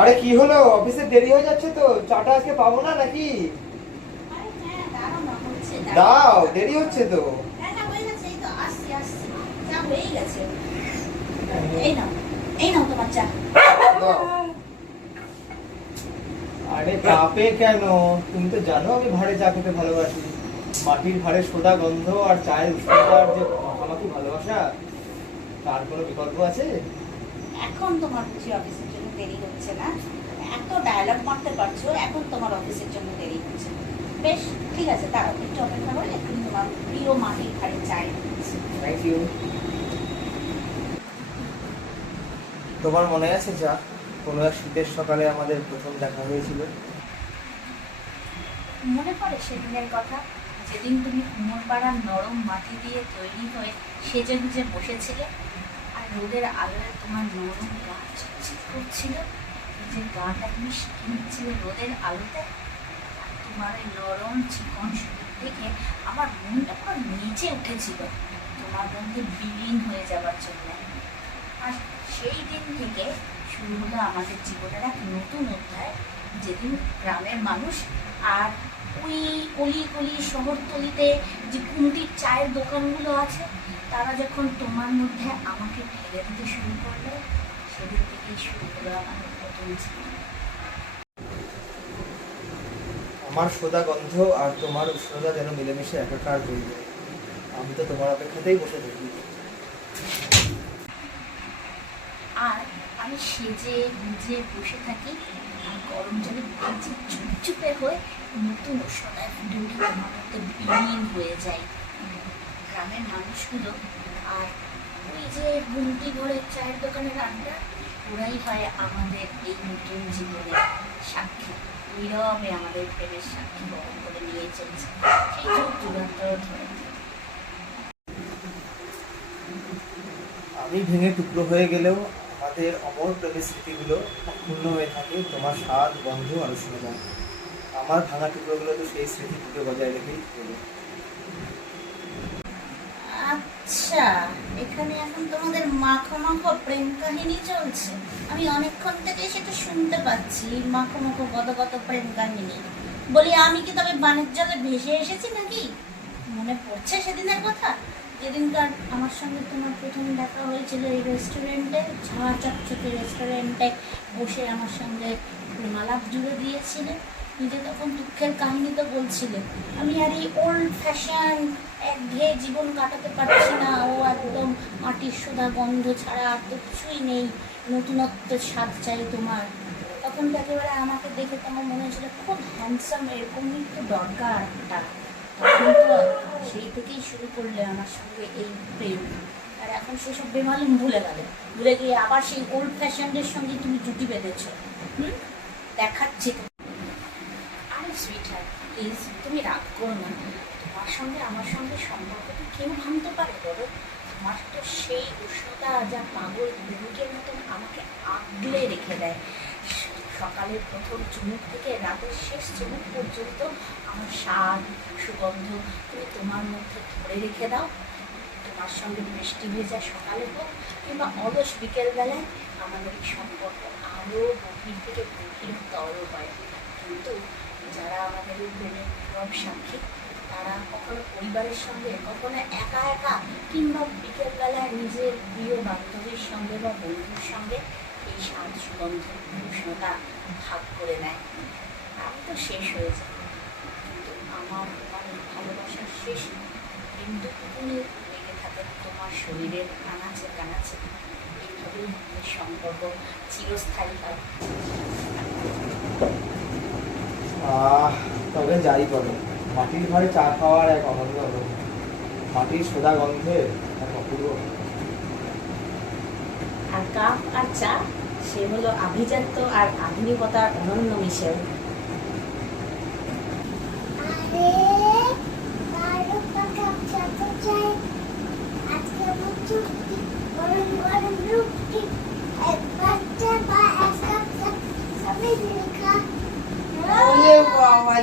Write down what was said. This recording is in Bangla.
আরে কি হলো, অফিসে দেরি হয়ে যাচ্ছে তো, চাটা আজকে পাবো না নাকি? দাও, দেরি হচ্ছে তো। আরে কাপে কেন? তুমি তো জানো আমি ভাঁড়ে চা খেতে ভালোবাসি। মাটির ভাঁড়ের সোদা গন্ধ আর চায়ের উষ্ণতার যে মাখামাখি ভালোবাসা, তার কোনো বিকল্প আছে? এখন তোমার বুঝি অফিসের জন্য দেরি হচ্ছে না? এত ডায়লগ মারতে পারছো, এখন তোমার অফিসের জন্য দেরি হচ্ছে। বেশ, ঠিক আছে, দাঁড়াও একটু অপেক্ষা করে তুমি তোমার প্রিয় মাটির ভাঁড়ে চায় দিচ্ছি। Thank you. তোমার মনে আছে যা, কোনো এক শীতের সকালে আমাদের প্রথম দেখা হয়েছিল? মনে পড়ে সেদিনের কথা, যেদিন তুমি কুমোর পাড়ার নরম মাটি দিয়ে তৈরি হয়ে সেজে গুজে বসেছিলে, আর রোদের আলোয় তোমার নরম গা চিকচিক করছিল। যে গাটা তুমি শিখে নিচ্ছিলে রোদের আলোতে, আর তোমার ওই নরম চিকন শরীর দেখে আমার মনটা পুরো নিচে উঠেছিল তোমার মধ্যে বিলীন হয়ে যাবার জন্য। আর সেই দিন থেকে শুরু হলো আমাদের জীবনের এক নতুন অধ্যায়, যেদিন গ্রামের মানুষ আর ওই অলি গলি শহরতলিতে যে কুন্তির চায়ের দোকানগুলো আছে, তারা যখন তোমার মধ্যে আমাকে ঠেলে দিতে শুরু করলো, সেদিন থেকেই শুরু হলো আমাদের নতুন জীবন। আমার সোদা গন্ধ আর তোমার উষ্ণতা যেন মিলেমিশে একাকার হয়ে যায়। আমি তো তোমার অপেক্ষাতেই বসে থাকি। আর আমি সেজে গুজে বসে থাকি, আর গরম জলে ভিজে চুপচুপে হয়ে নতুন উষ্ণতায় ফুটে উঠে তোমার মধ্যে বিলীন হয়ে যায়। গ্রামের মানুষগুলো আর ওই যে গুমটি ঘরের চায়ের দোকানের আড্ডা, ওরাই হয় আমাদের এই নতুন জীবনের সাক্ষী। নীরবে আমাদের প্রেমের সাক্ষী বহন করে নিয়ে চলছে সেই যুগ যুগান্তর ধরে। আমি ভেঙে টুকরো হয়ে গেলেও আমাদের অমর প্রেমের স্মৃতিগুলো অক্ষুণ্ণ হয়ে থাকে তোমার স্বাদ, গন্ধ আর উষ্ণতা। আমার ভাঙা টুকরোগুলো তো সেই স্মৃতিগুলো বজায় রেখেই হলো। আচ্ছা, এখানে এখন তোমাদের মাখো মাখো প্রেম কাহিনী চলছে। আমি অনেকক্ষণ থেকে সেটা শুনতে পাচ্ছি, মাখো মাখো গত প্রেম কাহিনী। বলি, আমি কি তবে বানের জলে ভেসে এসেছি নাকি? মনে পড়ছে সেদিনের কথা, যেদিনকার আমার সঙ্গে তোমার প্রথম দেখা হয়েছিল এই রেস্টুরেন্টে, ঝাঁ চকচকে রেস্টুরেন্টে বসে আমার সঙ্গে প্রেমালাপ জুড়ে দিয়েছিলে। নিজে তখন দুঃখের কাহিনী তো বলছিলে, আমি আর এই ওল্ড ফ্যাশন একঘেয়ে জীবন কাটাতে পারছি না, ও একদম মাটির সোদা গন্ধ ছাড়া আর তো কিছুই নেই, নতুনত্বের স্বাদ চাই তোমার। তখন তো একেবারে আমাকে দেখে তোমার মনে হয়েছিল খুব হ্যান্ডসাম, এরকমই তো দরকার একটা। তখন তো সেই থেকেই শুরু করলে আমার সঙ্গে এই প্রেম, আর এখন সেসব বেমালুম ভুলে গিয়ে আবার সেই ওল্ড ফ্যাশনের সঙ্গে তুমি জুটি বেঁধেছো। দেখাচ্ছি। আরে সুইটহার্ট, প্লিজ তুমি রাগ করো না। তোমার সঙ্গে আমার সঙ্গে সম্পর্কটা কেউ ভাঙতে পারে বলো? তোমার তো সেই উষ্ণতা যা পাগল প্রেমিকের মতন আমাকে আগলে রেখে দেয়। সকালের প্রথম চুমুক থেকে রাতের শেষ চুমুক পর্যন্ত আমার স্বাদ, সুগন্ধ তুমি তোমার মধ্যে ধরে রেখে দাও। তোমার সঙ্গে বৃষ্টি ভেজা সকালে হোক কিংবা অলস বিকেলবেলায়, আমাদের এই সম্পর্ক আরও গভীর থেকে গভীরতর হয়। কিন্তু যারা আমাদের এই প্রেমের নীরব সাক্ষী, তারা কখনো পরিবারের সঙ্গে, কখনো একা একা কিংবা বিকেলবেলায় নিজের প্রিয় বান্ধবীর সঙ্গে বা বন্ধুর সঙ্গে এই স্বাদ, সুগন্ধ, উষ্ণতা ভাগ করে নেয়। আমি তো শেষ হয়ে যায়, কিন্তু আমার ভালোবাসার শেষ বিন্দুটুকুনি লেগে থাকে তোমার শরীরের কানাচে কানাচে। এইভাবেই আমাদের সম্পর্ক চিরস্থায়ী হয়। তবে যাই বলো, মাটির ঘরে চা খাওয়ার এক অনন্য অনুভূতি, মাটির সোদা গন্ধে এক অপূর্ব। আর কাপ আর চা, সে হলো আভিজাত্য আর আধুনিকতার অনন্য মিশেল। বাবা